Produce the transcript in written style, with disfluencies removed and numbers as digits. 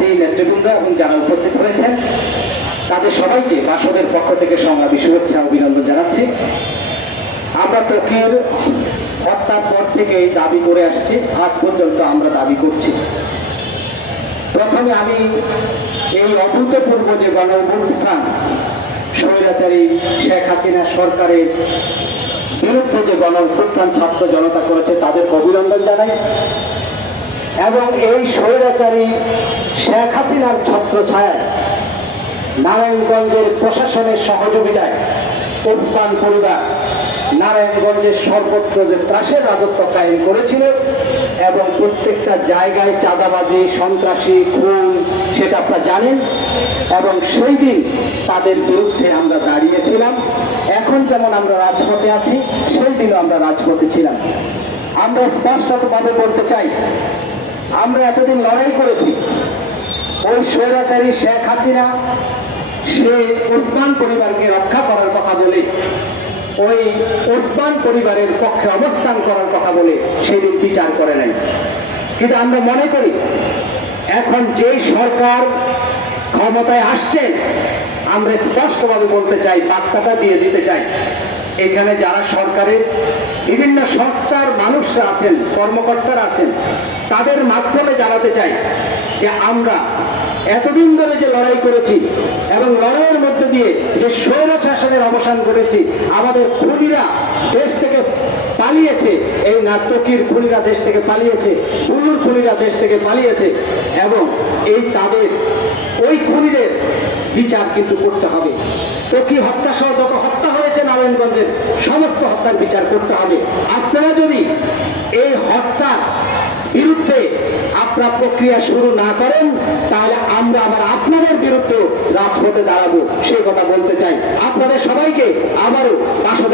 সভাপতি, নেতৃবৃন্দ এবং যারা উপস্থিত হয়েছেন তাদের সবাইকে বাসদের পক্ষ থেকে সংগ্রামী শুভেচ্ছা অভিনন্দন জানাচ্ছি। আমরা ত্বকীর হত্যার পর থেকে দাবি করে আসছি, আজ পর্যন্ত আমরা দাবি করছি। প্রথমে আমি এই অভূতপূর্ব যে গণ-অভ্যুত্থান স্বৈরাচারী শেখ হাসিনা সরকারের বিরুদ্ধে যে গণ-অভ্যুত্থান ছাত্র জনতা করেছে তাদেরকে অভিনন্দন জানাই এবং এই স্বৈরাচারী শেখ হাসিনার ছত্রছায়ায় নারায়ণগঞ্জের প্রশাসনের সহযোগিতায় ওসমান পরিবার নারায়ণগঞ্জের সর্বত্র যে ত্রাসের রাজত্ব কায়েম করেছিল এবং প্রত্যেকটা জায়গায় চাঁদাবাজি, সন্ত্রাসী, খুন সেটা আপনারা জানেন এবং সেই দিন তাদের বিরুদ্ধে আমরা দাঁড়িয়েছিলাম। এখন যেমন আমরা রাজপথে আছি, সেই দিনও আমরা রাজপথে ছিলাম। আমরা স্পষ্টভাবে বলতে চাই, আমরা এতদিন লড়াই করেছি। ওই স্বৈরাচারী শেখ হাসিনা সে ওসমান পরিবারকে রক্ষা করার কথা বলে, ওই ওসমান পরিবারের পক্ষে অবস্থান করার কথা বলে সেদিন বিচার করে নাই। কিন্তু আমরা মনে করি এখন যেই সরকার ক্ষমতায় আসছেন, আমরা স্পষ্টভাবে বলতে চাই, বার্তাটা দিয়ে দিতে চাই, এখানে যারা সরকারের বিভিন্ন সংস্থার মানুষরা আছেন, কর্মকর্তারা আছেন, তাদের মাধ্যমে জানাতে চাই যে আমরা এতদিন ধরে যে লড়াই করেছি এবং লড়াইয়ের মধ্যে দিয়ে যে স্বৈর শাসনের অবসান করেছি, আমাদের খুনিরা দেশ থেকে পালিয়েছে, এই ত্বকীর খুনিরা দেশ থেকে পালিয়েছে, বুলুর খুনিরা দেশ থেকে পালিয়েছে এবং এই তাদের ওই খুনিদের বিচার কিন্তু করতে হবে। ত্বকী হত্যা সহ যত হত্যা হয়েছে নারায়ণগঞ্জের সমস্ত হত্যার বিচার করতে হবে। আপনারা যদি এই হত্যার বিরুদ্ধে আপনারা প্রক্রিয়া শুরু না করেন, তাহলে আমরা আবার আপনাদের বিরুদ্ধে রাজপথে দাঁড়াবো, সেই কথা বলতে চাই। আপনাদের সবাইকে আবারও